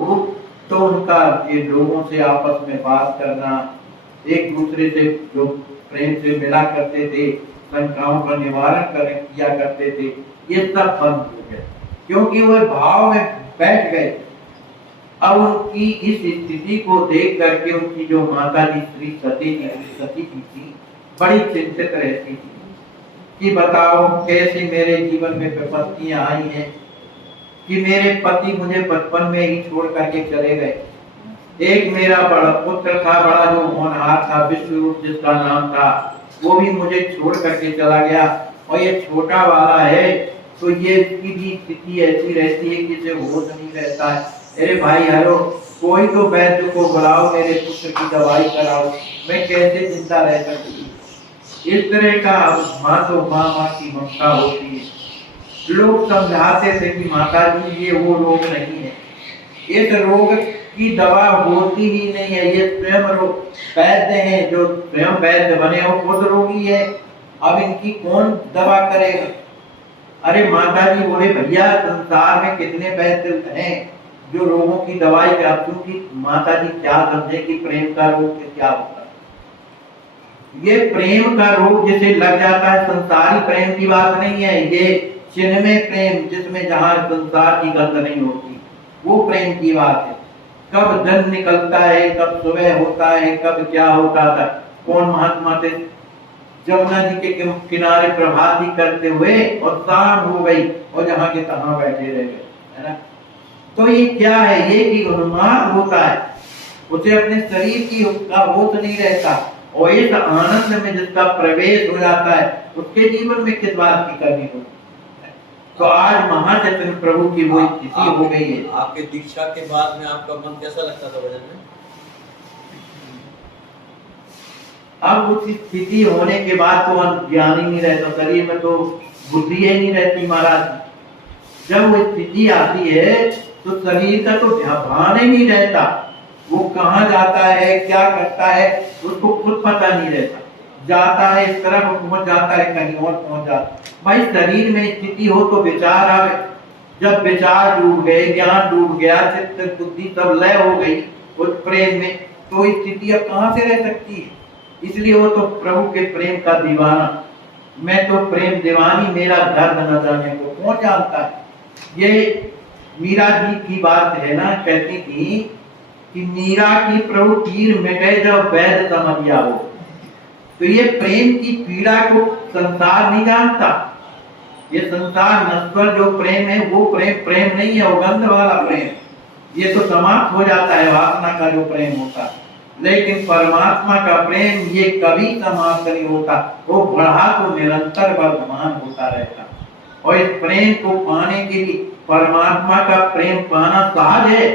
वो तो उनका ये लोगों से आपस में बात करना, एक दूसरे से जो प्रेम से मिला करते थे, शंकाओं का निवारण किया करते थे, ये सब बंद हो गया क्योंकि वो भाव में बैठ गए। अब उनकी इस स्थिति को देख करके उनकी जो माता जी श्री सती जी थी, बड़ी चिंतित रहती थी कि बताओ कैसे मेरे जीवन में विपत्तियां आई हैं कि मेरे पति मुझे बचपन में ही छोड़ करके चले गए। एक मेरा बड़ा पुत्र था, बड़ा जो होनहार था, विश्वरूप जिसका नाम था, वो भी मुझे छोड़ करके चला गया। और ये छोटा वाला है तो ये इसकी भी स्थिति ऐसी रहती है कि इसे होश नहीं रहता है। अरे भाई हेलो, कोई तो वैद्य को बुलाओ, मेरे पुत्र की दवाई कराओ, मैं कैसे जिंदा रह सकती हूँ। इस तरह का माँ तो माँ की ममता होती है। लोग समझाते थे कि माता जी ये वो रोग नहीं है, इस रोग की दवा होती ही नहीं है, ये स्वयं वैद्य हैं, जो स्वयं वैद्य बने हो खुद रोगी है, अब इनकी कौन दवा करेगा। अरे माता जी बोले भैया संसार में कितने वैद्य हैं जो रोगों की दवाई कराते, कि माता जी क्या समझे कि प्रेम का रोग क्या होता है। ये प्रेम का रोग जिसे लग जाता है, संसारी प्रेम की बात नहीं है, ये चिन्मय प्रेम जिसमें जहां संसार की गंध नहीं होती, वो प्रेम की बात है। कब दिन निकलता है, कब सुबह होता है, कब क्या होता था। कौन महात्मा थे, जमुना जी के किनारे प्रभात ही करते हुए और शाम हो गई और जहां के तहां बैठे रह गए, है ना। तो ये क्या है, ये कि उन्माद होता है, उसे अपने शरीर की उसका होश नहीं रहता, और इस आनंद में जिसका प्रवेश हो जाता है उसके जीवन में किस बात की कमी होती। तो आज महाचैतन्य प्रभु की वो स्थिति हो गई है। आपके दीक्षा के बाद में आपका मन कैसा लगता था भजन में? अब उस स्थिति होने के बाद तो ज्ञान ही नहीं रहता, शरीर में तो बुद्धि ही नहीं रहती महाराज। जब वो स्थिति आती है तो शरीर का तो भान ही नहीं रहता, वो कहाँ जाता है क्या करता है उसको खुद पता नहीं रहता, जाता है इस तरफ पहुंच जाता है, कहीं और पहुंच जाता। भाई शरीर में स्थिति हो तो विचार आवे, जब विचार डूब गए, ज्ञान डूब गया, चित्त बुद्धि सब लय हो गई उस प्रेम में, तो स्थिति अब कहाँ से रह सकती है। इसलिए वो तो प्रभु के प्रेम का दीवाना, मैं तो प्रेम दीवानी, मेरा दर्द न जाने को कौन जानता है। ये मीरा जी की बात है ना, कहती थी कि मीरा की प्रभु पीर मिटे जब वैद्य समझिया हो। तो ये प्रेम की पीड़ा को संसार नहीं जानता, ये संसार नश्वर जो प्रेम है वो प्रेम नहीं है, वो गंध वाला प्रेम, ये तो समाप्त हो जाता है, वासना का जो प्रेम होता है। लेकिन परमात्मा का प्रेम ये कभी समाप्त नहीं होता, वो बढ़ा तो निरंतर वर्तमान होता रहता। और इस प्रेम को पाने के लिए परमात्मा का प्रेम पाना सहज है,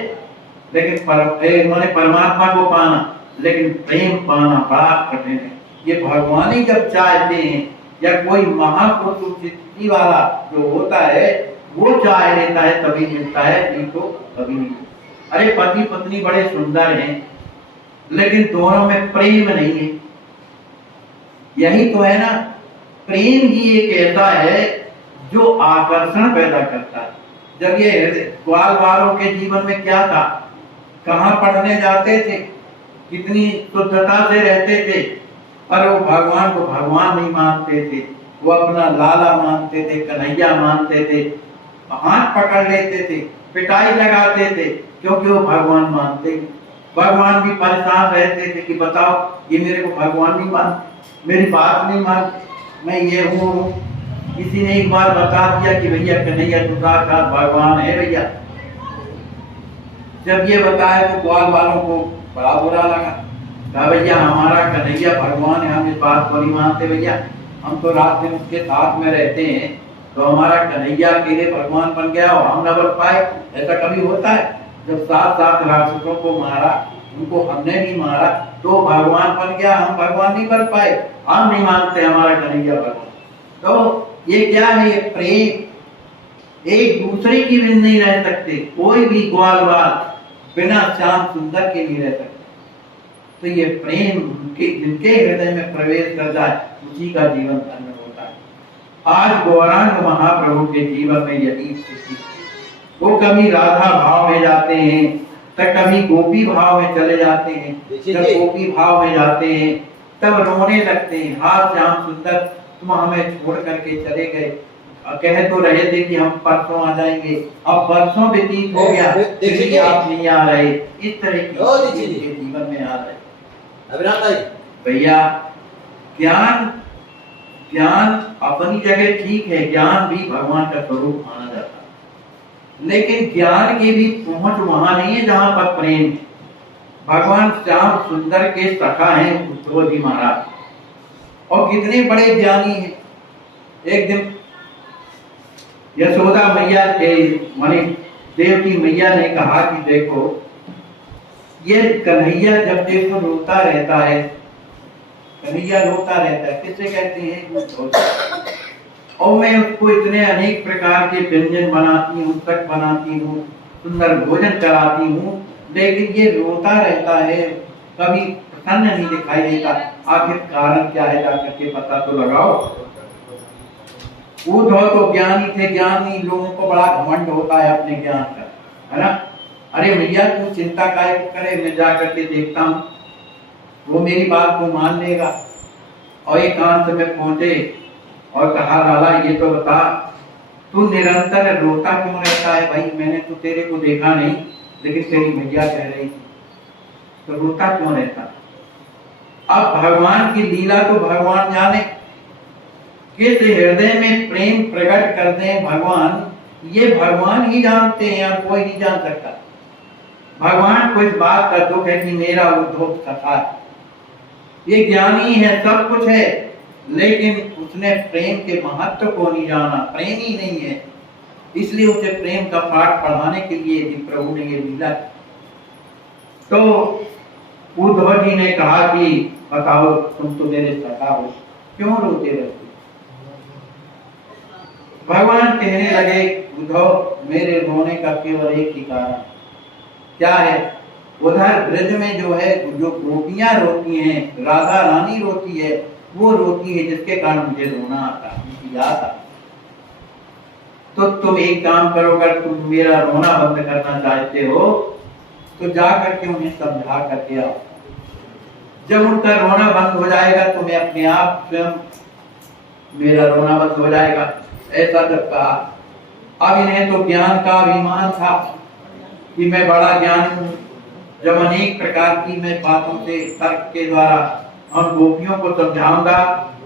लेकिन माने परमात्मा को पाना, लेकिन प्रेम पाना बड़ा कठिन है। ये भगवान ही जब चाहते हैं, या कोई महापुरुष स्थिति वाला जो होता है वो चाह लेता है तभी मिलता है, नहीं तो कभी नहीं। अरे पति पत्नी बड़े सुंदर हैं लेकिन दोनों में प्रेम नहीं है, यही तो है ना। प्रेम ही एक ऐसा है जो आकर्षण पैदा करता है। जब ये ग्वाल वालों के जीवन में क्या था, कहाँ पढ़ने जाते थे, कितनी शुद्धता से रहते थे, पर वो भगवान को भगवान नहीं मानते थे, वो अपना लाला मानते थे, कन्हैया मानते थे, हाथ पकड़ लेते थे, पिटाई लगाते थे, क्योंकि वो भगवान मानते। भगवान भी परेशान रहते थे कि बताओ ये मेरे को भगवान नहीं मान, मेरी बात नहीं मान, मैं ये हूँ। किसी ने एक बार बता दिया कि भैया कन्हैया तो साक्षात भगवान है भैया। जब ये बताया तो ग्वाल वालों को बड़ा बुरा लगा, कहा भैया हमारा कन्हैया भगवान है, हम इस बात को नहीं मानते भैया, हम तो रात दिन उसके साथ में रहते हैं, तो हमारा कन्हैया अकेले भगवान बन गया और हम न बन पाए। ऐसा कभी होता है? जब 7 राक्षसों को मारा, उनको हमने भी मारा, तो भगवान बन गया, हम भगवान नहीं बन पाए, हम नहीं मानते हमारा कन्हैया भगवान। तो ये क्या है, ये प्रेम, एक दूसरे की बिन नहीं रह सकते, कोई भी ग्वालवाल बिना श्याम सुंदर के नहीं रह सकते। तो ये प्रेम जिनके हृदय में प्रवेश करता है उसी का जीवन धन्य होता है। आज गौरांग महाप्रभु के जीवन में यही स्थिति, वो कभी राधा भाव में जाते हैं, तब कभी गोपी भाव में चले जाते हैं, देखिए जब जी। गोपी भाव में जाते हैं तब रोने लगते हैं, हाथ श्याम सुंदर तुम हमें छोड़ करके चले गए, कह तो रहे थे कि हम परसों आ जाएंगे, अब वर्षों व्यतीत हो गया देखिए फिर भी जी। आप नहीं आ रहे। इस तरह की ओ देखिए जी। इनके जीवन में आ रहे। अभिनाथ भाई, भैया ज्ञान ज्ञान अपनी जगह ठीक है, ज्ञान भी भगवान का स्वरूप माना जाता है, लेकिन ज्ञान की भी पहुंच वहां नहीं है जहां पर प्रेम। भगवान श्याम सुंदर के सखा हैं उद्धव जी महाराज, और कितने बड़े ज्ञानी हैं। एक दिन यशोदा मैया के माने देवकी मैया ने कहा कि देखो ये कन्हैया जब देखो रोता रहता है, कन्हैया रोता रहता है, किससे कहते हैं, और मैं उसको इतने अनेक प्रकार के व्यंजन बनाती हूँ, तक बनाती हूँ, सुंदर भोजन कराती हूँ, लेकिन ये रोता रहता है, कभी प्रसन्न नहीं दिखाई देता, आखिर कारण क्या है, जाकर के पता तो लगाओ। उद्धव तो ज्ञानी थे, ज्ञानी लोगों को बड़ा घमंड होता है अपने ज्ञान का, है ना। अरे भैया तू चिंता काहे करे, मैं जाकर के देखता हूँ, वो मेरी बात को मान लेगा। और एकांत में पहुंचे और कहा लाला ये तो बता तू निरंतर रोता क्यों रहता है भाई, मैंने तो तेरे को देखा नहीं, लेकिन तेरी मैया कह रही थी, तो रोता क्यों रहता। अब भगवान की लीला तो भगवान जाने, किस हृदय में प्रेम प्रकट करते हैं भगवान, ये भगवान ही जानते हैं और कोई नहीं जान सकता। भगवान को इस बात का दुख है कि मेरा उद्धव सखा है, ये ज्ञानी है, सब कुछ है, लेकिन उसने प्रेम के महत्व को नहीं जाना, प्रेम ही नहीं है, इसलिए उसे प्रेम का पाठ पढ़ाने के लिए यदि प्रभु ने ये लीला। तो उद्धव जी ने कहा कि बताओ तुम तो मेरे सखा हो, क्यों रोते रहते। भगवान कहने लगे उद्धव मेरे रोने का केवल एक ही कारण, क्या है, उधर ब्रज में जो है, जो गोपियां रोती हैं, राधा रानी रोती है, वो रोती है जिसके कारण मुझे रोना आता, मुझे याद आता। तो तुम एक काम करो, अगर तुम मेरा रोना बंद करना चाहते हो तो जा करके उन्हें समझा करके आओ, जब उनका रोना बंद हो जाएगा तो मैं अपने आप स्वयं मेरा रोना बंद हो जाएगा। ऐसा जब कहा, अब इन्हें तो ज्ञान का अभिमान था कि मैं बड़ा ज्ञानी हूँ, जब अनेक प्रकार की मैं बातों से तर्क के द्वारा हम गोपियों को समझाऊंगा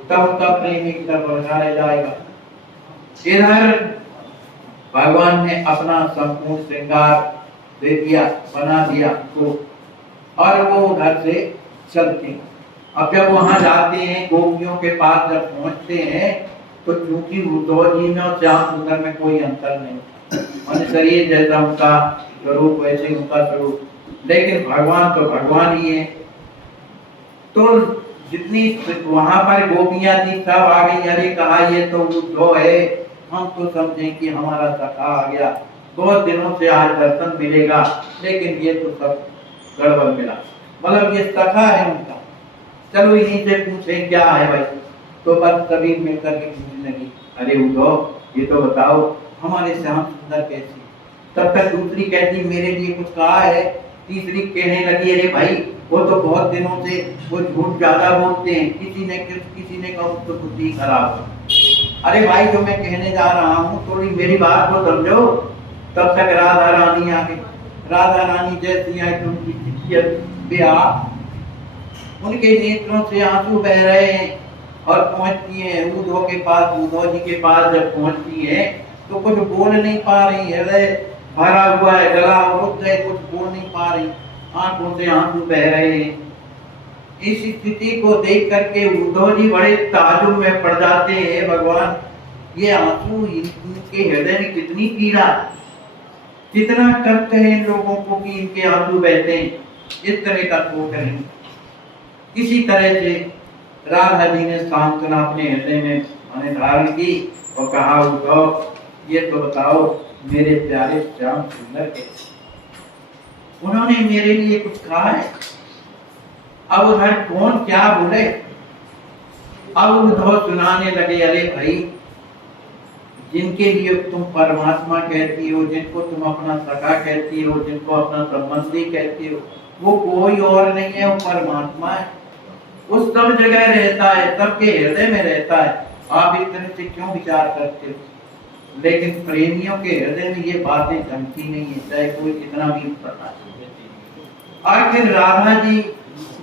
तब उनका प्रेम एक तरफ बढ़ा रह जाएगा। इधर भगवान ने अपना संपूर्ण श्रृंगार दे दिया, बना दिया तो, और वो उधर से चलते। अब जब वहां जाते हैं, गोपियों के पास जब पहुंचते हैं, तो चूंकि उद्धव जी में और श्याम सुंदर में कोई अंतर नहीं, मान शरीर जैसा उनका स्वरूप वैसे उनका स्वरूप, लेकिन भगवान तो भगवान ही है। तो जितनी वहां पर गोपियां थी सब आ गई, अरे कहा ये तो उद्धव है, हम तो समझे कि हमारा सखा आ गया, बहुत दिनों से आज दर्शन मिलेगा, लेकिन ये तो सब गड़बड़ मिला, मतलब ये सखा है उनका, चलो इन्हीं से पूछे क्या है भाई। तो बस सभी मिलकर के पूछने लगी, अरे उद्धव ये तो बताओ हमारे श्याम सुंदर कैसी। तब तक दूसरी कहती मेरे लिए कुछ कहा है, तीसरी कहने लगी अरे भाई वो तो बहुत दिनों से वो झूठ ज्यादा बोलते हैं, किसी ने कहा तो बुद्धि खराब है। अरे भाई जो मैं कहने जा रहा हूँ थोड़ी मेरी बात को समझो। तब तक राधा रानी आ गई, राधा रानी जैसी आई तो उनकी ब्याह, उनके नेत्रों से आंसू बह रहे हैं और पहुंचती है उद्धव के पास। उद्धव जी के पास जब पहुंचती है तो कुछ बोल नहीं पा रही, हृदय भरा हुआ है, गला रुक गए, कुछ बोल नहीं पा रही, आंखों से आंसू बह रहे हैं। इस स्थिति को देख करके उद्धव जी बड़े ताज्जुब में पड़ जाते हैं, भगवान ये आंसू, इनके हृदय में कितनी पीड़ा, कितना कष्ट है इन लोगों को कि इनके आंसू बहते हैं। इस तरह का सोच नहीं। किसी तरह से राधा जी ने सांत्वना अपने हृदय में मैंने धारण की और कहा उद्धव ये तो बताओ मेरे प्यारे श्याम सुंदर के, उन्होंने मेरे लिए कुछ कहा है। अब उधर कौन क्या बोले, अब उद्धव सुनाने लगे, अरे भाई जिनके लिए तुम परमात्मा कहती हो, जिनको तुम अपना सखा कहती हो, जिनको अपना संबंधी कहती हो, वो कोई और नहीं है, वो परमात्मा है। वो सब जगह रहता है, सबके हृदय में रहता है। आप इस तरह से क्यों विचार करते हो? लेकिन प्रेमियों के हृदय में ये बातें जमती नहीं है, चाहे कोई कितना भी बता। आखिर राधा जी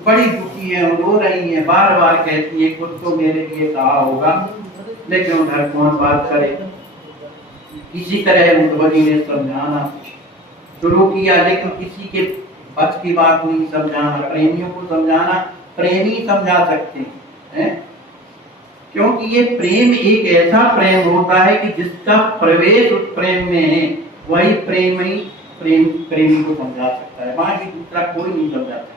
बड़ी दुखी है, रो रही है, बार बार कहती है कुछ तो मेरे लिए कहा होगा, लेकिन उधर कौन बात करे। किसी तरह उद्धव जी ने समझाना शुरू किया, लेकिन किसी के बस की बात नहीं समझाना। प्रेमियों को समझाना प्रेमी समझा सकते हैं, क्योंकि ये प्रेम एक ऐसा प्रेम होता है कि जिसका प्रवेश उस प्रेम में है, वही प्रेमी को समझा सकता है, बाकी दूसरा कोई नहीं समझा सकता।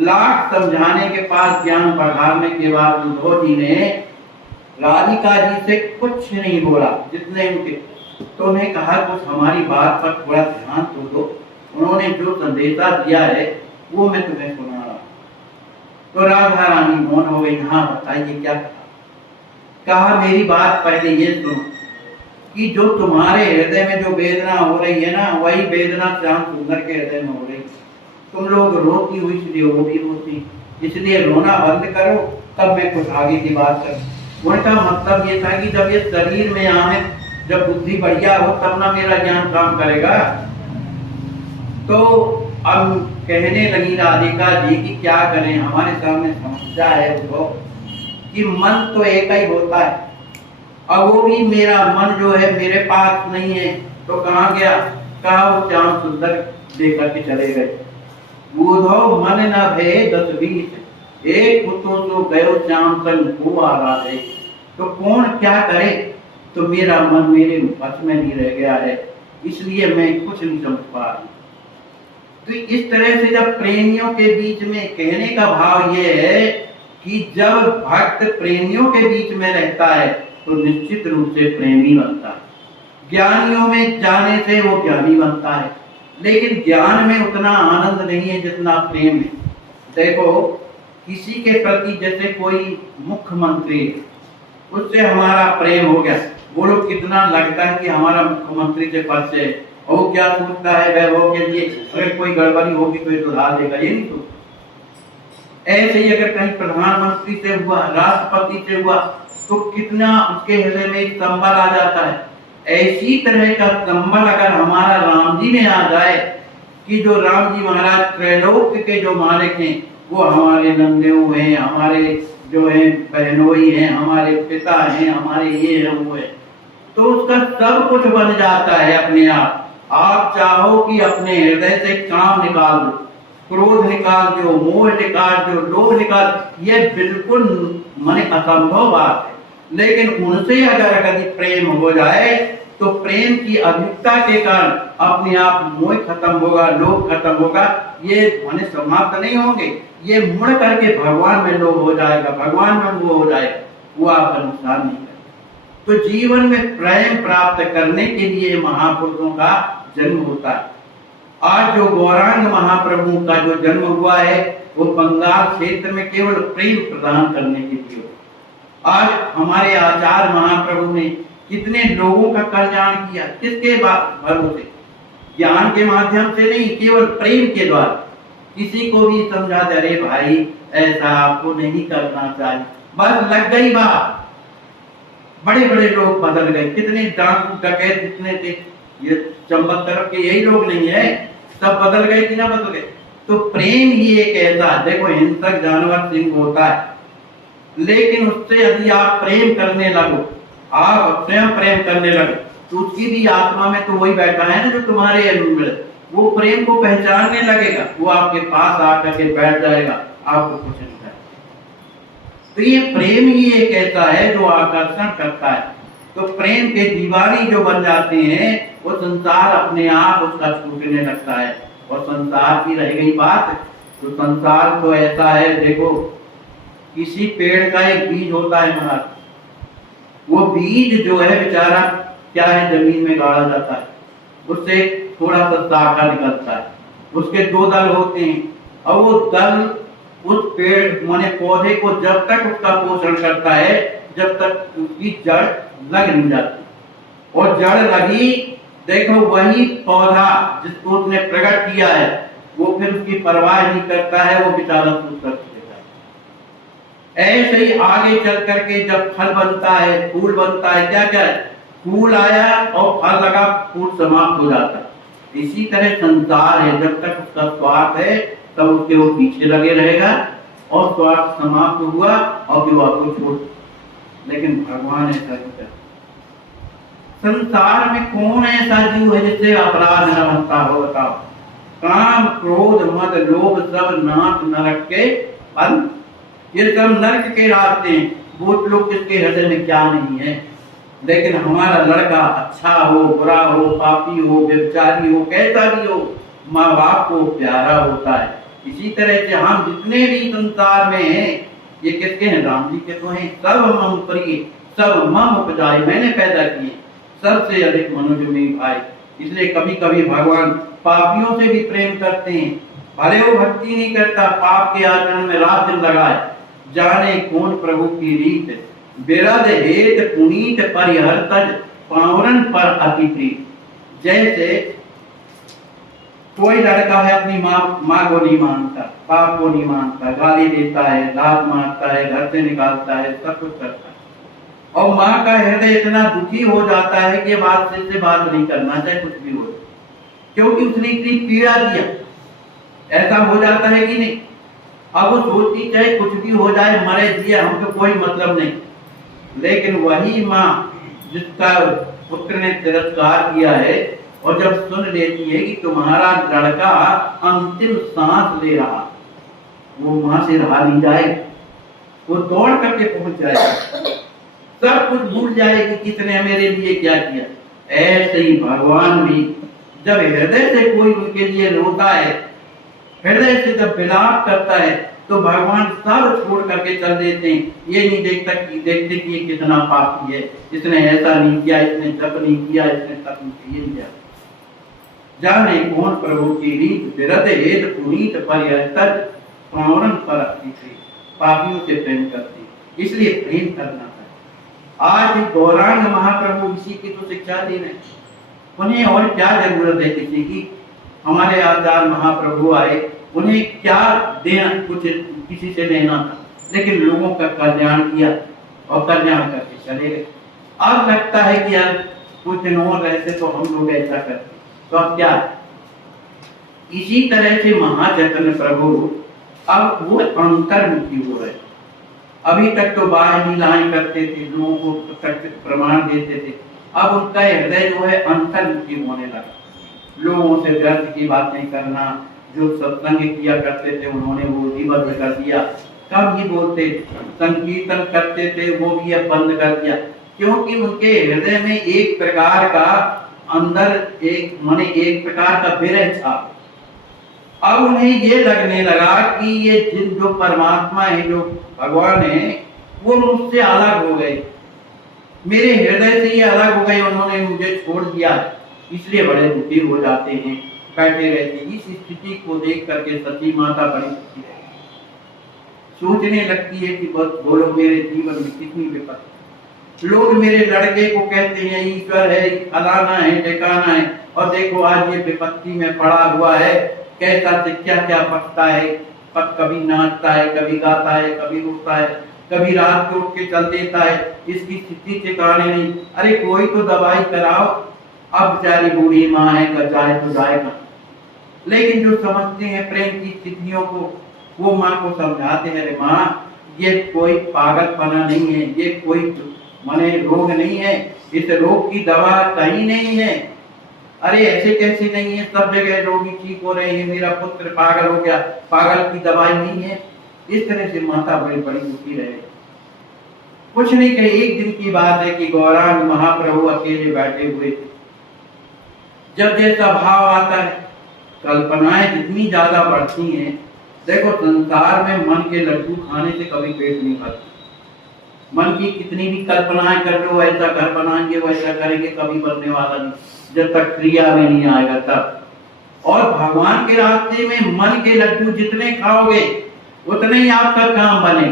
लाख समझाने के बाद, ज्ञान बढ़ाने के बाद उद्धव जी ने राधिका जी से कुछ नहीं बोला। जितने उनके तो उन्हें कहा कुछ हमारी बात पर थोड़ा ध्यान तो दो। उन्होंने जो संदेशा दिया है वो मैं तुम्हें सुना रहा हूं। तो राधा रानी मौन हो गई। हाँ बताइए क्या कहा? मेरी बात पहले ये सुनो कि जो तुम्हारे हृदय में जो वेदना हो रही है ना, वही वेदना श्याम सुंदर के हृदय में हो रही। तुम लोग रोती हुई इसलिए वो भी रोती, इसलिए रोना बंद करो, तब मैं कुछ आगे की बात करूं। उनका मतलब ये था कि जब ये शरीर में आए, जब बुद्धि बढ़िया हो तब ना मेरा ज्ञान काम करेगा। तो अब कहने लगी राधिका जी कि क्या करें, हमारे सामने समस्या है वो कि मन तो एक ही होता है, और वो भी मेरा मन जो है मेरे पास नहीं है। तो कहाँ गया? कहा वो श्याम सुंदर लेकर के चले गए। बूढ़ो मन न भे 10-20, एक पुतो तो गयो श्याम संग को आ रहा है। तो कौन क्या करे? तो मेरा मन मेरे बस में नहीं रह गया है, इसलिए मैं कुछ नहीं समझ पा रही। तो इस तरह से जब प्रेमियों के बीच में कहने का भाव ये है कि जब भक्त प्रेमियों के बीच में रहता है तो निश्चित रूप से प्रेमी बनता है। ज्ञानियों में जाने से वो ज्ञानी बनता है, लेकिन ज्ञान में उतना आनंद नहीं है जितना प्रेम है। देखो किसी के प्रति जैसे कोई मुख्यमंत्री, उससे हमारा प्रेम हो गया, वो लोग कितना लगता है कि हमारा मुख्यमंत्री से पद से, और वो क्या सोचता है वैभव के लिए, अगर कोई गड़बड़ी होगी तो ये सुधार देगा, ये नहीं सोचता। ऐसे ही अगर कहीं प्रधानमंत्री से हुआ, राष्ट्रपति से हुआ, तो कितना उसके हृदय में एक संबल आ जाता है। ऐसी तरह का संबल अगर हमारा राम जी में आ जाए कि जो राम जी महाराज त्रैलोक्य के जो मालिक हैं, वो हमारे नंदेव हैं, हमारे जो है बहनोई हैं, हमारे पिता हैं, हमारे ये है वो है, तो उसका सब कुछ बन जाता है अपने आप। आप चाहो कि अपने हृदय से काम निकाल दो, क्रोध निकाल दो, मोह निकाल दो, लोभ निकाल, ये बिल्कुल मन असंभव बात है। लेकिन उनसे अगर कभी प्रेम हो जाए तो प्रेम की अधिकता के कारण अपने आप मोह खत्म होगा, लोभ खत्म होगा, ये मन समाप्त नहीं होंगे, ये मुड़ करके भगवान में लोभ हो जाएगा, भगवान में वो हो जाएगा, वो आपका नुकसान नहीं करेगा। तो जीवन में प्रेम प्राप्त करने के लिए महापुरुषों का जन्म होता है। आज जो गौरांग महाप्रभु का जो जन्म हुआ है वो बंगाल क्षेत्र में केवल प्रेम प्रदान करने के लिए। आज हमारे आचार्य महाप्रभु ने कितने लोगों का कल्याण किया, किसके भरोसे? ज्ञान के माध्यम से नहीं, केवल प्रेम के द्वारा। किसी को भी समझा दे, अरे भाई ऐसा आपको नहीं करना चाहिए, बस लग गई बात। बड़े बड़े लोग बदल गए, कितने डाकू डकैत जितने थे, ये चंबल तरफ के यही लोग नहीं है, सब बदल गए कि ना बदल गए? तो प्रेम ही एक ऐसा, देखो हिंसक जानवर सिंह होता है, लेकिन उससे यदि आप प्रेम करने लगो, आप स्वयं प्रेम करने लगो, तो उसकी भी आत्मा में तो वही बैठा है ना जो तुम्हारे अनुमित, वो प्रेम को पहचानने लगेगा, वो आपके पास आकर के बैठ जाएगा, आपको कुछ नहीं करेगा। तो ये प्रेम ही एक ऐसा है जो आकर्षण करता है। तो प्रेम के दीवानी जो बन जाते हैं, वो संसार अपने आप उसका छूटने लगता है। और संसार की रह गई बात, तो संसार तो ऐसा है, देखो किसी पेड़ का एक बीज होता है महाराज, वो बीज जो है बेचारा क्या है, जमीन में गाड़ा जाता है, उससे थोड़ा सा शाखा निकलता है, उसके 2 दल होते हैं, और वो दल उस पेड़ माने पौधे को जब तक उसका पोषण करता है, जब तक उसकी जड़ लग नहीं जाती। और जड़ लगी, देखो वही पौधा जिसको उसने प्रकट किया है वो फिर उसकी परवाह नहीं करता है, वो बेचारा सूख कर देता है। ऐसे ही आगे चल करके जब फल बनता है, फूल बनता है, क्या क्या है, फूल आया और फल लगा, फूल समाप्त हो जाता है। इसी तरह संसार है, जब तक उसका स्वार्थ है तब उसके वो पीछे लगे रहेगा, और स्वार्थ समाप्त हुआ और फिर आपको छोड़। लेकिन भगवान ऐसा नहीं करता। संसार में कौन ऐसा जीव है जिससे अपराध न बनता हो, बताओ? काम क्रोध मद लोभ सब नाथ नरक के अंत, ये सब नरक के रास्ते हैं। वो लोग किसके हृदय में क्या नहीं है। लेकिन हमारा लड़का अच्छा हो, बुरा हो, पापी हो, व्यभिचारी हो, कैसा भी हो, माँ बाप को प्यारा होता है। इसी तरह से हम जितने भी संसार में हैं, ये किसके हैं? राम जी के तो हैं। सब मम प्रिय सब मम उपजाए, मैंने पैदा किए, सबसे अधिक मनुज में भाई। इसलिए कभी कभी भगवान पापियों से भी प्रेम करते हैं। भले वो भक्ति नहीं करता, पाप के आचरण में रात दिन लगाए, जाने कौन प्रभु की रीत, बिरद हेत पुनीत परिहर तज, पावरन पर अति प्रीत। जैसे कोई लड़का है अपनी माँ को नहीं मानता, बाप को नहीं मानता, गाली देता है, लात मारता है, घर से निकालता है, सब कुछ करता है, और माँ का हृदय इतना दुखी हो जाता है कि बात से बात नहीं करना चाहे कुछ भी हो, क्योंकि उसने इतनी पीड़ा दिया। ऐसा हो जाता है कि नहीं? अब वो सोचती चाहे कुछ भी हो जाए, मरे जिए, हमको कोई मतलब नहीं। लेकिन वही माँ जिसका पुत्र ने तिरस्कार किया है, और जब सुन लेती है कि तुम्हारा लड़का अंतिम सांस ले रहा, वो माँ से रहा नहीं जाएगा, वो दौड़ करके पहुंच जाएगा, सब कुछ भूल जाएगी किसने मेरे लिए क्या किया। ऐसे ही भगवान भी जब हृदय से कोई उनके लिए रोता है, हृदय से जब विलाप करता है, तो भगवान सब छोड़ करके चल देते हैं। ये नहीं देखते कि ये कितना पापी है, इसने ऐसा नहीं किया, इसने तप नहीं किया, इसने तप नहीं किया। जाने कौन प्रभु की रीत, बिरद हेत पुनीत परिहर पावरन पर अति प्रीत। पापियों से प्रेम करते, इसलिए प्रेम करना है। आज गौरांग महाप्रभु इसी की तो शिक्षा दे रहे हैं। उन्हें और क्या जरूरत है किसी की? हमारे आचार्य महाप्रभु आए, उन्हें क्या देना, कुछ किसी से लेना था, लेकिन लोगों का कल्याण किया और कल्याण करके चले गए। अब लगता है कि यार कुछ दिन और रहते तो हम लोग ऐसा करते, तो अब क्या? इसी तरह से महाचैतन्य प्रभु अब वो अंतर्मुखी हो रहे। अभी तक तो बाहर लीलाएं करते थे, लोगों को प्रमाण देते थे, अब उनका हृदय जो है अंतर्मुखी होने लगा। लोगों से व्यर्थ की बातें करना, जो सत्संग किया करते थे उन्होंने वो भी बंद कर दिया। कब ही बोलते, संकीर्तन करते थे वो भी अब बंद कर दिया, क्योंकि उनके हृदय में एक प्रकार का अंदर एक माने एक प्रकार का विरह था। अब उन्हें ये लगने लगा कि ये जिन जो परमात्मा है, जो भगवान है, वो मुझसे अलग हो गए, मेरे हृदय से ये अलग हो गए, उन्होंने मुझे छोड़ दिया, इसलिए बड़े दुखी हो जाते हैं, बैठे रहते। इस स्थिति को देख करके सती माता बड़ी दुखी है, सोचने लगती है कि बस बोलो मेरे जीवन में कितनी विपत्ति। लोग मेरे लड़के को कहते हैं ईश्वर है, फलाना है, ठिकाना है, और देखो आज ये विपत्ति में पड़ा हुआ है, कैसा से क्या क्या पकता है, कभी नाचता है, कभी गाता है, कभी रोता है, कभी रात को उठ के चल देता है, इसकी स्थिति ठिकाने नहीं। अरे कोई तो दवाई कराओ, अब बेचारी बूढ़ी माँ है, जाए तो जाएगा। लेकिन जो समझते हैं प्रेम की स्थितियों को, वो माँ को समझाते हैं, अरे माँ ये कोई पागलपना नहीं है, ये कोई माने रोग नहीं है, इस रोग की दवा कहीं नहीं है। अरे ऐसे कैसे नहीं है, सब जगह रोगी ठीक हो रहे हैं, मेरा पुत्र पागल हो गया, पागल की दवाई नहीं है। इस तरह से माता बड़ी बड़ी दुखी रहे। कुछ नहीं कहे, एक दिन की बात है कि गौरांग महाप्रभु अकेले बैठे हुए थे। जब जैसा भाव आता है, कल्पनाएं जितनी ज्यादा बढ़ती हैं, देखो संसार में मन के लड्डू खाने से कभी पेट नहीं भरता। मन की कितनी भी कल्पनाएं कर लो, ऐसा घर बनाएंगे, वैसा करेंगे, कभी बनने वाला नहीं, जब तक क्रिया में नहीं आएगा तब। और भगवान के रास्ते में मन के लड्डू जितने खाओगे उतने ही आपका काम बने।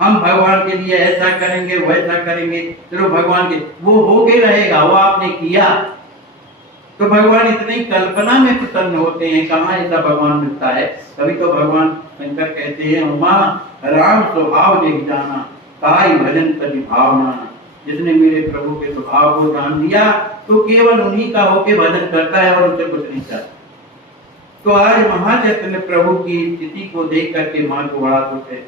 हम भगवान के लिए ऐसा करेंगे वैसा करेंगे, चलो भगवान के वो होके रहेगा, वो आपने किया तो भगवान इतनी कल्पना में प्रसन्न होते हैं, कहाँ ऐसा भगवान मिलता है। तभी तो भगवान शंकर कहते हैं उमा राम स्वभाव देख जाना, ताई भजन तभी भावना। जिसने मेरे प्रभु के स्वभाव को जान लिया तो केवल उन्हीं का होके भजन करता है और उनसे कुछ नहीं करता। तो आज महाचैतन्य प्रभु की स्थिति को देख करके मां को बड़ा दुख है।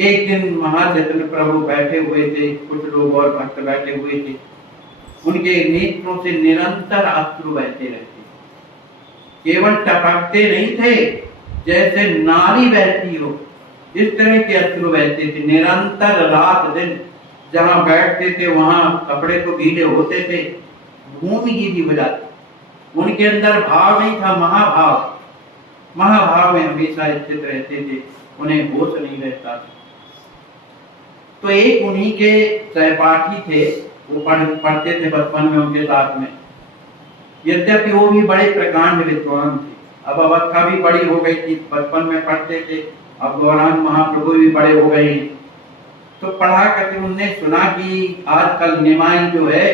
एक दिन महाचैतन्य प्रभु बैठे हुए थे, कुछ लोग और भक्त बैठे हुए थे, उनके नेत्रों से निरंतर अश्रु बहते रहते, केवल टपकते नहीं थे, जैसे नाली बहती हो इस तरह के अश्रु बहते थे निरंतर, रात दिन। जहां बैठते थे वहां कपड़े तो गीले होते थे, भूमि गीली हो जाती। उनके अंदर भाव नहीं था, महाभाव, महाभाव में हमेशा स्थित रहते थे, उन्हें होश नहीं रहता। तो एक उन्हीं के सहपाठी थे, वो पढ़ते थे बचपन में उनके साथ में। यद्यपि वो भी बड़े प्रकांड विद्वान थे, अब अवस्था भी बड़ी हो गई थी, बचपन में पढ़ते थे, अब गौरांग महाप्रभु भी बड़े हो गए। तो पढ़ा करके उनने सुना कि आजकल निमाई जो है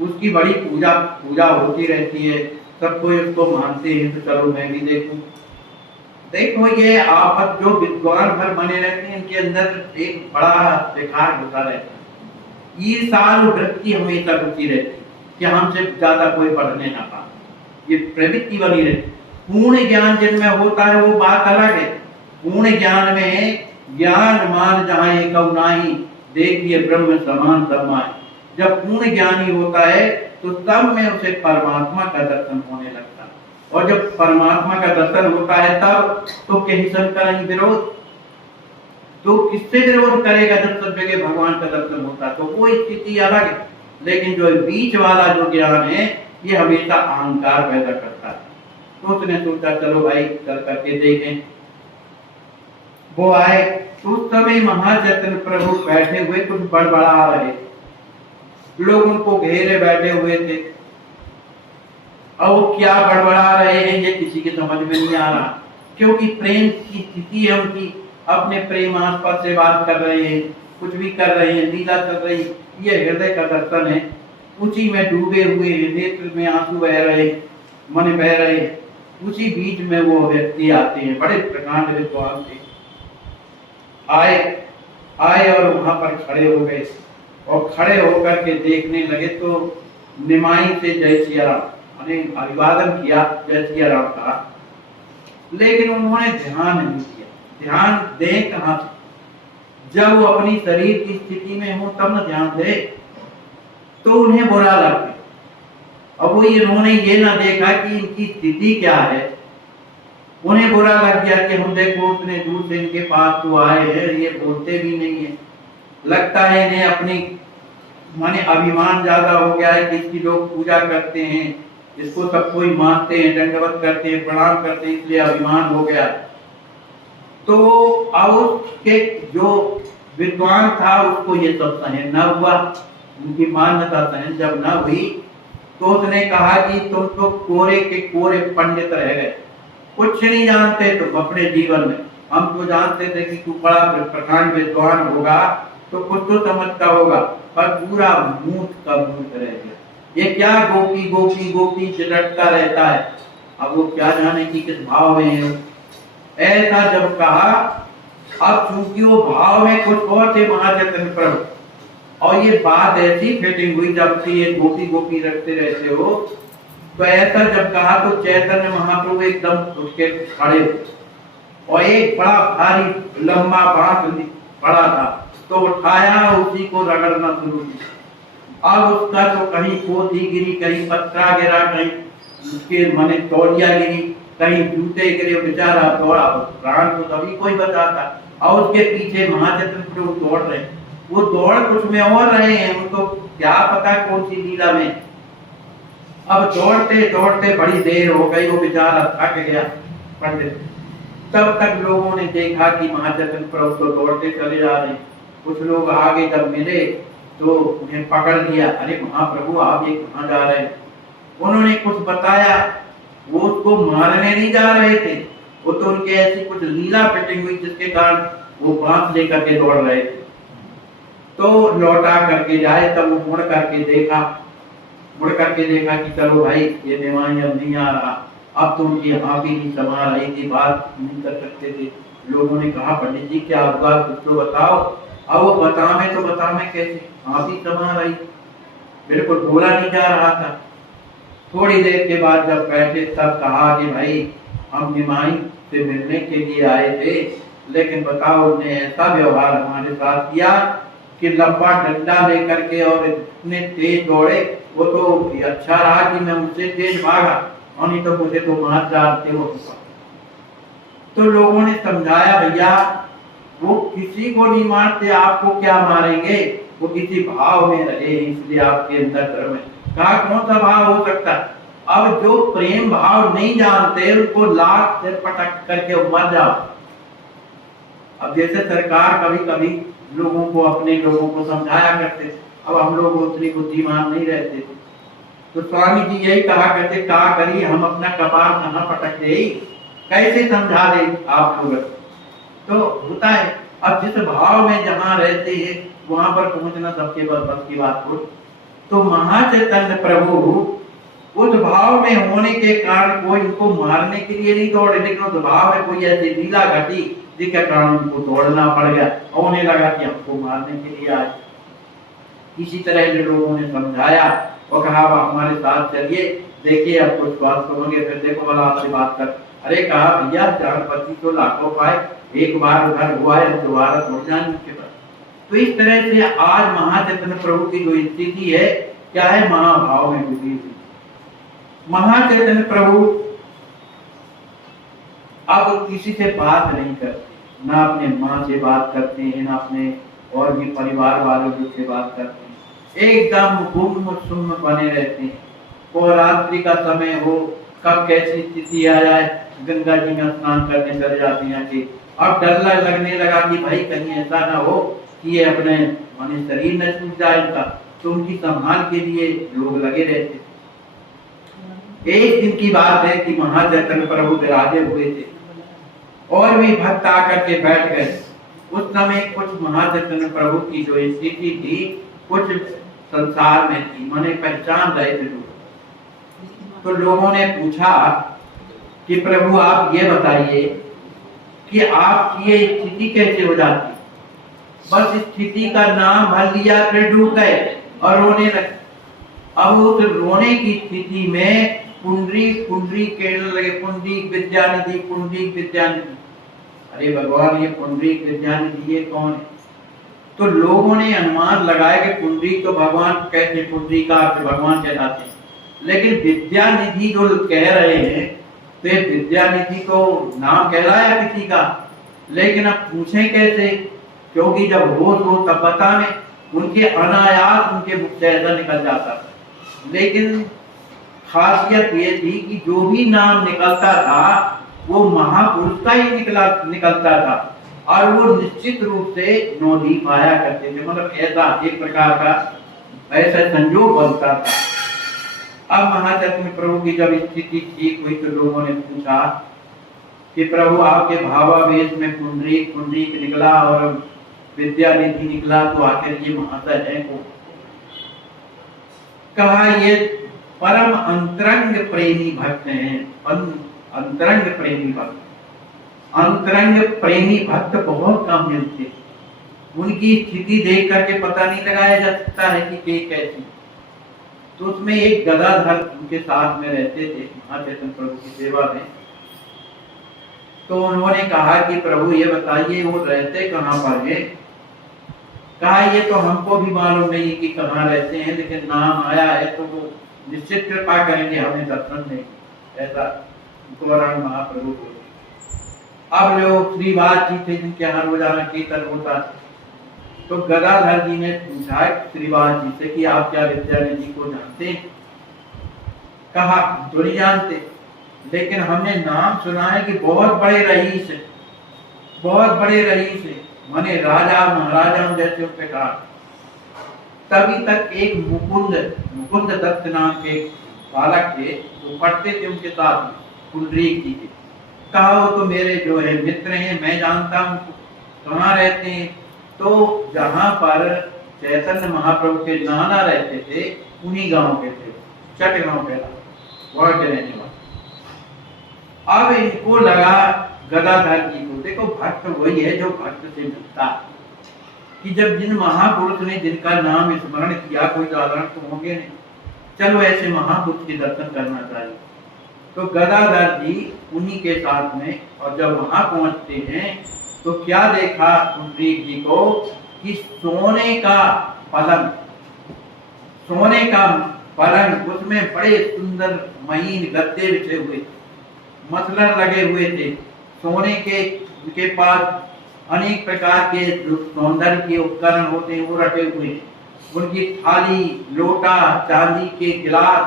उसकी बड़ी पूजा होती रहती है, सब कोई उसको मानते हैं, तो चलो मैं भी देखूं। देखो ये आप जो विद्वान भर बने रहते हैं, इनके अंदर एक बड़ा विकार होता रहता है, ये साल वृत्ति हमेशा रुचि रहती कि हमसे ज्यादा कोई पढ़ने ना पाए, ये प्रवृत्ति बनी रहती। पूर्ण ज्ञान जिनमें होता है वो बात अलग है। पूर्ण ज्ञान में ज्ञान मान जहाँ एक नाही, देखिए ब्रह्म समान समाए। जब पूर्ण ज्ञानी होता है तो तब में उसे परमात्मा का दर्शन होने लगता है, और जब परमात्मा का दर्शन होता है तब तो किसी करेंगे विरोध, तो किससे विरोध करेगा जब सब जगह भगवान का दर्शन होता है, तो वो स्थिति अलग है। लेकिन जो बीच वाला जो ज्ञान है ये हमेशा अहंकार पैदा करता है। तो उसने सोचा चलो भाई चल करके देखें। वो आए तो उस समय महाचैतन्य प्रभु बैठे हुए कुछ बड़बड़ा रहे, लोग उनको घेरे बैठे हुए थे, और वो क्या बड़बड़ा रहे हैं ये किसी के समझ में नहीं आ रहा, क्योंकि प्रेम की स्थिति है उनकी, अपने प्रेमास्पद से बात कर रहे हैं, कुछ भी कर रहे हैं, लीला चल रही, ये हृदय का दर्शन है, उसी में डूबे हुए हैं, नेत्र में आंसू बह रहे, मन बह रहे। उसी बीच में वो व्यक्ति आते हैं, बड़े प्रकांड विद्वान थे, आए और वहां पर खड़े हो गए, और खड़े होकर के देखने लगे तो निमाई से जय सिया राम, अभिवादन किया, जय सिया राम कहा, लेकिन उन्होंने ध्यान नहीं किया। ध्यान दें कहां से, जब वो अपनी शरीर की स्थिति में हो तब न ध्यान दे, तो उन्हें बुरा लगता। अब वो इन्होंने ये ना देखा कि इनकी स्थिति क्या है, उन्हें बुरा लग गया कि हम देखो उतने दूर से इनके पास तो आए हैं, ये बोलते भी नहीं है, लगता है इन्हें अपनी माने अभिमान ज्यादा हो गया है कि इसकी लोग पूजा करते हैं, इसको सब कोई मानते हैं, दंडवत करते हैं, प्रणाम करते हैं, इसलिए अभिमान हो गया। तो अब के जो विद्वान था उसको ये सब सहन न हुआ, उनकी मान्यता सहन जब न हुई तो उसने कहा कि तुम तो कोरे के कोरे पंडित रह गए, कुछ नहीं जानते तुम अपने जीवन में, हम तो जानते थे कि तू बड़ा प्रकांड विद्वान होगा तो कुछ तो समझता होगा, पर पूरा मूर्ख का मूर्ख रह गया। ये क्या गोपी गोपी गोपी चिलटता रहता है, अब वो क्या जाने की किस भाव में है। ऐसा जब कहा, अब चूंकि वो भाव में कुछ और थे महाचैतन्य प्रभु, और ये बात ऐसी फिटिंग हुई जब से ये गोपी गोपी रखते रहते हो, तो ऐसा जब कहा तो चैतन्य महाप्रभु एकदम उठ के खड़े, और एक बड़ा भारी लंबा बांस पड़ा था तो उठाया, उसी को रगड़ना शुरू किया। अब उसका तो कहीं पोथी गिरी, कहीं पत्रा गिरा, कहीं उसके माने तौलिया गिरी, कहीं जूते गिरे, बेचारा दौड़ा, प्राण तो तभी कोई बचाता, और उसके पीछे महाचैतन्य प्रभु दौड़ रहे, वो दौड़ कुछ में और रहे हैं, उनको क्या पता कौन सी लीला में। अब दौड़ते दौड़ते बड़ी देर हो गई, वो बेचारा थक गया पंडित। तब तक लोगों ने देखा कि महाचैतन्य प्रभु तो दौड़ते चले जा रहे, कुछ लोग आगे जब मिले तो उन्हें पकड़ लिया, अरे महाप्रभु आप ये कहाँ जा रहे हैं। उन्होंने कुछ बताया, वो उसको मारने नहीं जा रहे थे, वो तो उनके ऐसी कुछ लीला फिटिंग हुई जिसके कारण वो बांस लेकर के दौड़ रहे थे। तो लौटा करके जाए तब वो मुड़ करके देखा कि चलो भाई ये निमाई अब नहीं आ रहा, अब तो उनकी आप ही नहीं समा रही थी, बात नहीं कर सकते थे। लोगों ने कहा पंडित जी क्या हुआ, कुछ तो बताओ। अब वो बतावे कैसे, आप ही समा रही, बिल्कुल बोला नहीं जा रहा था। थोड़ी देर के बाद जब बैठे तब कहा कि भाई हम निमाई से मिलने के लिए आए थे, लेकिन बताओ उसने ऐसा व्यवहार हमारे साथ किया कि लंबा डंडा लेकर के और इतने तेज दौड़े, वो तो अच्छा रहा कि मैं उनसे तेज भागा, और नहीं तो मुझे तो मार डालते वो। तो लोगों ने समझाया भैया वो किसी को नहीं मारते, आपको क्या मारेंगे, वो किसी भाव में रहे इसलिए आपके अंदर धर्म है। कहा कौन सा भाव हो सकता है? अब जो प्रेम भाव नहीं जानते उनको लाख से पटक करके मर जाओ। अब जैसे सरकार कभी कभी लोगों को, अपने लोगों को समझाया करते, अब हम लोग उतनी बुद्धिमान नहीं रहते थे, तो स्वामी जी यही कहा करते, क्या करिए हम अपना कपाल कहाँ पटक दे, कैसे समझा दे आप लोग। तो होता है, अब जिस भाव में जहाँ रहते हैं वहां पर पहुंचना सबके बस की बात हो। तो महाचैतन्य प्रभु उस भाव में होने के कारण कोई इनको मारने के लिए नहीं दौड़े, लेकिन उस भाव में कोई ऐसी लीला घटी जिसके कारण उनको दौड़ना पड़ गया और उन्हें लगा कि हमको मारने के लिए आए। इसी तरह लोगों ने समझाया और कहा हमारे साथ चलिए, देखिए अब कुछ बात करोगे फिर देखो वाला आपसे बात कर। अरे कहा भैया जानपति तो लाखों पाए, एक बार उधर हुआ है दोबारा छोड़ जाए उसके पास। तो इस तरह से आज महाचैतन्य प्रभु की जो स्थिति है क्या है, महाभाव में डूबी हुई। महाचैतन्य प्रभु अब किसी से बात नहीं करते, ना अपने माँ से बात करते हैं, ना अपने और भी परिवार वालों से बात करते हैं, एकदम गुम सुम बने रहते हैं। को रात्रि का समय हो, कब कैसी स्थिति आ जाए, गंगा जी में स्नान करने चले जाते हैं कि अब डर लगने लगा कि भाई कहीं ऐसा ना हो कि ये अपने माने शरीर न छूट जाए इनका, तो उनकी संभाल के लिए लोग लगे रहते। एक दिन की बात है कि महाचैतन्य प्रभु विराजे हुए थे और भी भक्त आकर के बैठ गए। उस समय कुछ महाचैतन्य प्रभु की जो स्थिति थी कुछ संसार में थी, माने पहचान रहे थे लोग। तो लोगों ने पूछा कि प्रभु आप ये बताइए कि आपकी ये स्थिति कैसे हो जाती? बस स्थिति का नाम भर लिया फिर डूब गए और रोने लगे। अब उस रोने की स्थिति में पुंडरीक कहने लगे, पुंडरीक विद्यानिधि। अरे भगवान ये पुंडरीक विद्यानिधि ये कौन है? तो लोगों ने अनुमान लगाया कि पुंडरीक तो भगवान कहते, पुंडरीका भगवान कहलाते हैं, लेकिन विद्यानिधि जो कह रहे हैं तो ये विद्यानिधि तो नाम कहलाया किसी का, लेकिन अब पूछे कैसे? क्योंकि जब होश हो तब पता नहीं, उनके अनायास उनके मुख से ऐसा निकल जाता था। लेकिन खासियत ये थी कि जो भी नाम निकलता था वो महापुरुष का ही निकलता था और वो निश्चित रूप से नौधी पाया करते थे, मतलब ऐसा एक प्रकार का ऐसा संयोग बनता था। अब महाचैतन्य प्रभु की जब स्थिति ठीक हुई तो लोगों ने पूछा कि प्रभु आपके भावावेश में पुंडरीक निकला और विद्यानिधि निकला, तो आखिर ये महाशय है को? कहा ये परम अंतरंग प्रेमी भक्त हैं। अंतरंग प्रेमी भक्त बहुत कम मिलते, उनकी स्थिति देख करके पता नहीं लगाया जा सकता है कि कैसी। तो उसमें एक गदाधर उनके साथ में रहते थे महाचैतन्य प्रभु की सेवा में। तो उन्होंने कहा कि प्रभु ये बताइए वो रहते कहाँ पर है? कहा ये तो हमको भी मालूम नहीं कि कहाँ रहते हैं, लेकिन नाम आया है तो वो निश्चित कृपा करेंगे, हमें दर्शन नहीं। ऐसा गौरांग महाप्रभु बोले। अब लोग श्रीवास जी थे जिनके यहाँ रोजाना कीर्तन होता है, तो गदाधर जी ने पूछा श्रीवास जी से कि आप क्या विद्यानिधि को जानते हैं? कहा तो नहीं जानते, लेकिन हमने नाम सुना है कि बहुत बड़े रईस है, माने राजा महाराजा जैसे उनसे कहा। तभी तक एक मुकुंद दत्त नाम के बालक थे, वो पढ़ते थे उनके साथ पुंडरीक जी के। कहा वो तो मेरे जो है मित्र हैं, मैं जानता हूँ। कहाँ रहते हैं? तो जहाँ पर चैतन्य महाप्रभु के नाना रहते थे उन्हीं गांव के थे, चट गांव के वहां के रहने वाले। अब इनको लगा गदाधर जी को, देखो भक्त वही है जो भक्त से मिलता है, कि जब जिन महापुरुष ने जिनका नाम स्मरण किया, कोई साधारण तो होंगे नहीं, चलो ऐसे महापुरुष के दर्शन करना चाहिए। तो गदाधर जी उन्हीं के साथ में, और जब वहां पहुंचते हैं तो क्या देखा पुंडरीक जी को कि सोने का पलंग, उसमें बड़े सुंदर महीन गद्दे बिछे हुए, मसलर लगे हुए थे, सोने के, उनके पास अनेक प्रकार के जो सौंदर्य के उपकरण होते हैं वो रखे हुए, उनकी थाली, लोटा, चांदी के गिलास,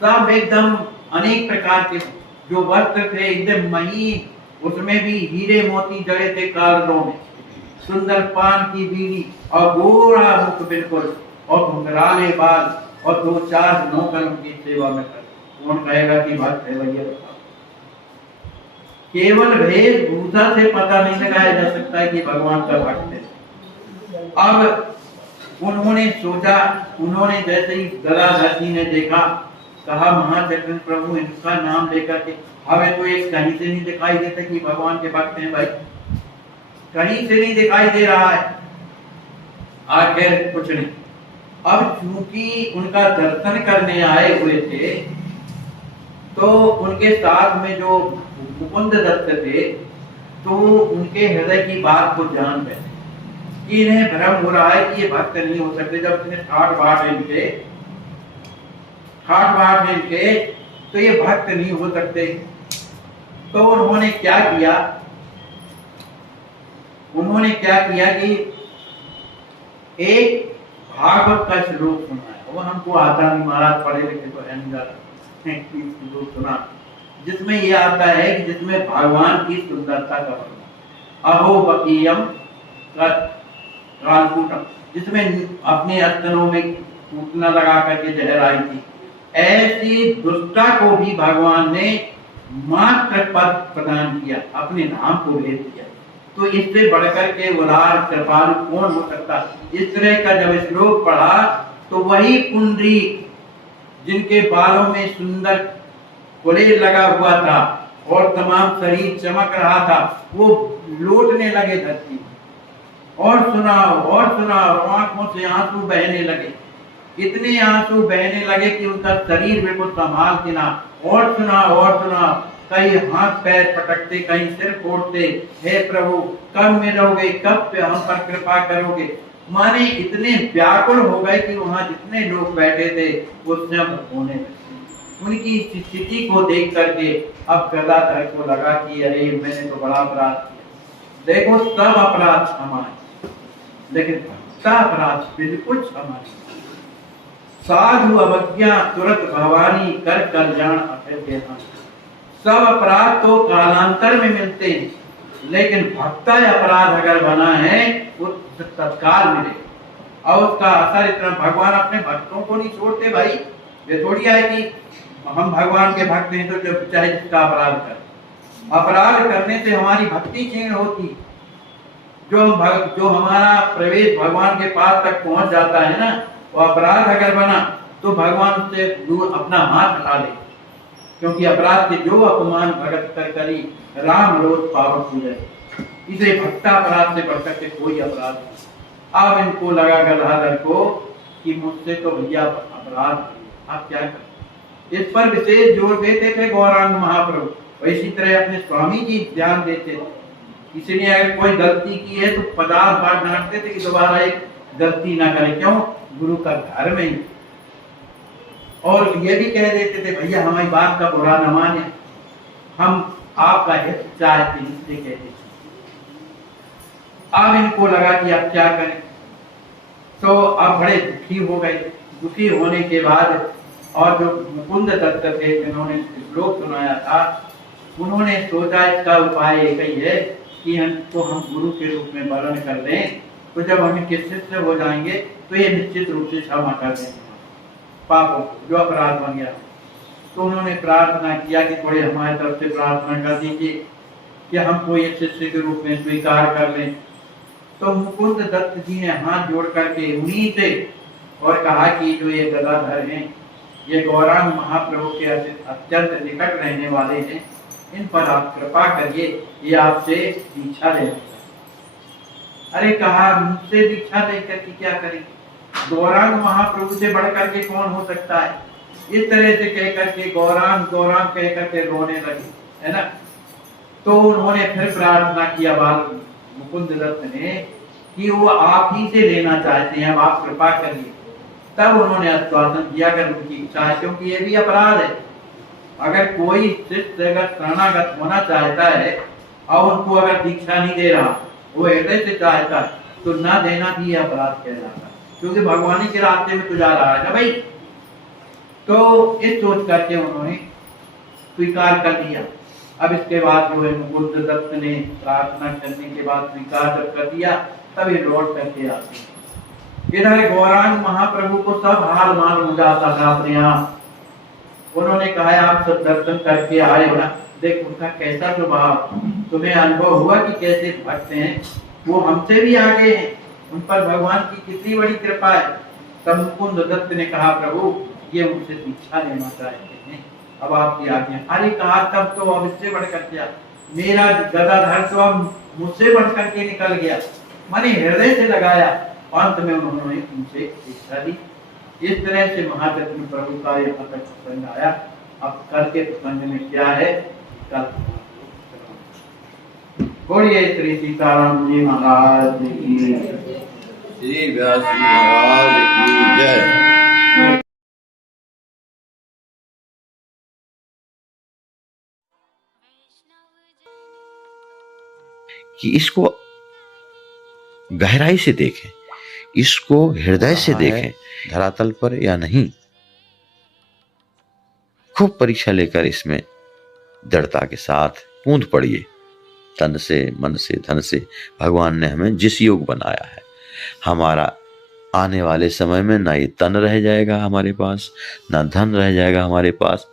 सब एकदम अनेक प्रकार के जो वस्त्र थे एकदम महीन, उसमें भी हीरे मोती जड़े थे कारणों में, सुंदर पान की बीड़ी और गोरा मुख बिल्कुल, और घुंघराले बाल, और 2-4 नौकर उनकी सेवा में कर। कौन कहेगा कि भक्त है भैया? केवल वेशभूषा से पता नहीं लगाया जा सकता है कि भगवान का भक्त है। अब उन्होंने सोचा, उन्होंने जैसे ही गदाधर जी ने देखा, कहा महाचक्र प्रभु इनका नाम लेकर के, हमें तो एक कहीं से नहीं दिखाई देता कि भगवान के भक्त हैं भाई, कहीं से नहीं दिखाई दे रहा है। आखिर कुछ नहीं, अब चूंकि उनका दर्शन करने आए हुए थे तो उनके साथ में जो मुकुंद दत्त थे, तो उनके हृदय की बात को जान बैठे कि इन्हें भ्रम हो रहा है कि ये भक्त नहीं हो सकते। जब इन्हें ठाट बाट इनके तो ये भक्त नहीं हो सकते। तो उन्होंने क्या किया कि एक भागवत का श्लोक सुनाया, वो हमको आता नहीं, महाराज पढ़े लिखे तो है नहीं, श्लोक सुना जिसमें ये आता है कि जिसमें भगवान की सुंदरता का वर्णन, अहो बकीयम कालकूटम, जिसमें अपने अस्तनों में कूटना लगा करके जहर आई थी, ऐसी दुष्टा को भी भगवान ने मात्र पद प्रदान किया, अपने नाम को भेज दिया। तो इससे बढ़कर के उदार कृपालु कौन हो सकता? इस तरह का जब श्लोक पढ़ा तो वही पुंडरीक जिनके बालों में सुंदर कुलेर लगा हुआ था और तमाम शरीर चमक रहा था, वो लौटने लगे धरती, और सुनाओ, आंखों से आंसू बहने लगे, इतने आंसू बहने लगे कि उनका शरीर बिल्कुल संभाल के ना, और सुनाओ, कहीं हाथ पैर पटकते, कहीं सिर फोड़ते, हे प्रभु कब मिलोगे, कब हम पर कृपा करोगे। माने इतने व्याकुल हो गए कि वहां जितने लोग बैठे थे वो सब होने लगे। उनकी स्थिति को देख करके अब गदाधर को लगा कि अरे मैंने तो बड़ा अपराध किया। देखो सब अपराध हमारे, लेकिन भक्ता अपराध बिल्कुल हमारे। साधु अवज्ञा तुरंत भवानी कर कल्याण अभय। सब अपराध तो कालांतर में मिलते हैं, लेकिन भक्ता अपराध अगर बना है वो तत्काल मिले, और उसका असर इतना, भगवान अपने भक्तों को नहीं छोड़ते भाई। ये थोड़ी है कि हम भगवान के भक्त हैं तो जब चाहे जिसका अपराध कर, अपराध करने से हमारी भक्ति क्षीण होती। जो हमारा प्रवेश भगवान के पास तक पहुंच जाता है ना, वो अपराध अगर बना तो भगवान उससे दूर अपना हाथ हटा ले, क्योंकि अपराध के जो अपमान भगत कर करी राम रोज पावक हो जाए। इसे भक्ता अपराध से बढ़कर के कोई अपराध नहीं। अब इनको लगा गदाधर को कि मुझसे तो भैया अपराध, आप क्या करें। इस पर विशेष जोर देते थे गौरांग महाप्रभु, वैसी तरह अपने स्वामी जी ध्यान देते थे। इसलिए अगर कोई गलती की है तो 50 बार डांटते थे कि दोबारा एक गलती ना करे। क्यों? गुरु का घर में ही। और ये भी कह देते थे भैया हमारी बात का बुरा न माने, हम आपका हित चाहते हैं, इसलिए कहते थे। अब इनको लगा कि अब क्या करें, तो अब बड़े दुखी हो गए। दुखी होने के बाद और जो मुकुंद दत्त थे जिन्होंने श्लोक सुनाया था, उन्होंने सोचा इसका उपाय एक ही है कि हमको हम गुरु के रूप में वर्ण कर लें, तो जब हम इनके शिष्य हो जाएंगे तो ये निश्चित रूप से क्षमा कर देंगे पापों को, जो अपराध बन गया। तो उन्होंने प्रार्थना किया कि थोड़े हमारी तरफ से प्रार्थना कर दीजिए कि हमको ये शिष्य के रूप में स्वीकार कर लें। तो मुकुंद दत्त जी ने हाथ जोड़ करके उन्हीं से और कहा कि जो ये गदाधर हैं, ये गौरांग महाप्रभु के अत्यंत निकट रहने वाले हैं, इन पर आप कृपा करिए, ये आपसे दीक्षा ले। अरे कहा मुझसे दीक्षा लेकर के क्या करेंगे, गौरांग महाप्रभु से बढ़कर के कौन हो सकता है। इस तरह से कहकर के गौरांग गौरांग कहकर के रोने लगे, है ना। तो उन्होंने फिर प्रार्थना किया बाल मुकुंद दत्त ने कि वो आप ही से लेना चाहते हैं, अब आप कृपा करिए। तब उन्होंने आश्वासन दिया अगर उनकी इच्छा है, क्योंकि ये भी अपराध है। अगर कोई शिष्य अगर शरणागत होना चाहता है और उनको अगर दीक्षा नहीं दे रहा, वो हृदय से चाहता है, तो ना देना भी अपराध कहलाता है, क्योंकि भगवान के रास्ते में तो जा रहा है ना भाई। तो इस सोच करके उन्होंने स्वीकार कर लिया। अब इसके बाद जो है मुकुंद दत्त ने प्रार्थना करने के बाद स्वीकार जब कर दिया, तब ये लौट करके आते हैं। इधर गौरांग महाप्रभु को सब हाल मालूम हो जाता था अपने यहाँ। उन्होंने कहा आप सब दर्शन करके आए हो ना, देख उनका कैसा स्वभाव, तुम्हें अनुभव हुआ कि कैसे भक्त हैं, वो हमसे भी आगे हैं, उन पर भगवान की कितनी बड़ी कृपा है। तब मुकुंद दत्त ने कहा प्रभु ये मुझसे दीक्षा लेना चाहते हैं, अब आपकी आज्ञा। अरे कहा तब तो अब इससे बढ़कर क्या, मेरा गदाधर तो अब मुझसे बढ़कर के निकल गया, माने हृदय से लगाया। अंत में उन्होंने उनसे दीक्षा ली। इस तरह से महाचक्र प्रभु का यह प्रसंग आया। अब कल के प्रसंग में क्या है, कल बोलिए श्री सीताराम जी महाराज की, श्री व्यास जी महाराज की जय। कि इसको गहराई से देखें, इसको हृदय से देखें, धरातल पर या नहीं। खूब परीक्षा लेकर इसमें दृढ़ता के साथ कूद पड़िए, तन से मन से धन से। भगवान ने हमें जिस योग बनाया है, हमारा आने वाले समय में ना ये तन रह जाएगा हमारे पास, ना धन रह जाएगा हमारे पास,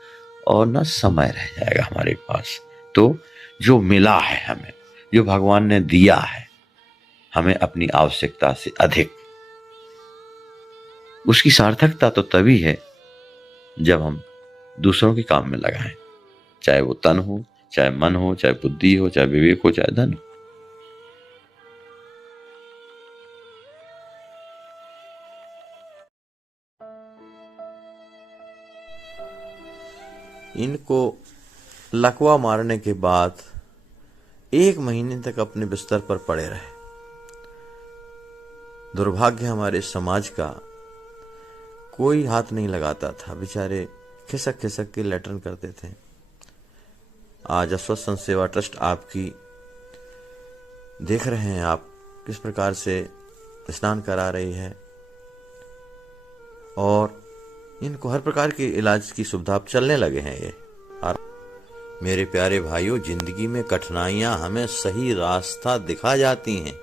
और ना समय रह जाएगा हमारे पास। तो जो मिला है हमें, जो भगवान ने दिया है हमें अपनी आवश्यकता से अधिक, उसकी सार्थकता तो तभी है जब हम दूसरों के काम में लगाएं, चाहे वो तन हो, चाहे मन हो, चाहे बुद्धि हो, चाहे विवेक हो, चाहे धन हो। इनको लकवा मारने के बाद 1 महीने तक अपने बिस्तर पर पड़े रहे। दुर्भाग्य हमारे समाज का, कोई हाथ नहीं लगाता था, बेचारे खिसक खिसक के लेटरन करते थे। आज अस्वस्थ सेवा ट्रस्ट आपकी देख रहे हैं आप किस प्रकार से स्नान करा रही है, और इनको हर प्रकार के इलाज की सुविधा अब चलने लगे हैं ये। और मेरे प्यारे भाइयों, जिंदगी में कठिनाइयां हमें सही रास्ता दिखा जाती हैं,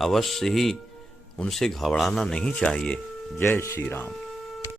अवश्य ही उनसे घबराना नहीं चाहिए। जय श्री राम।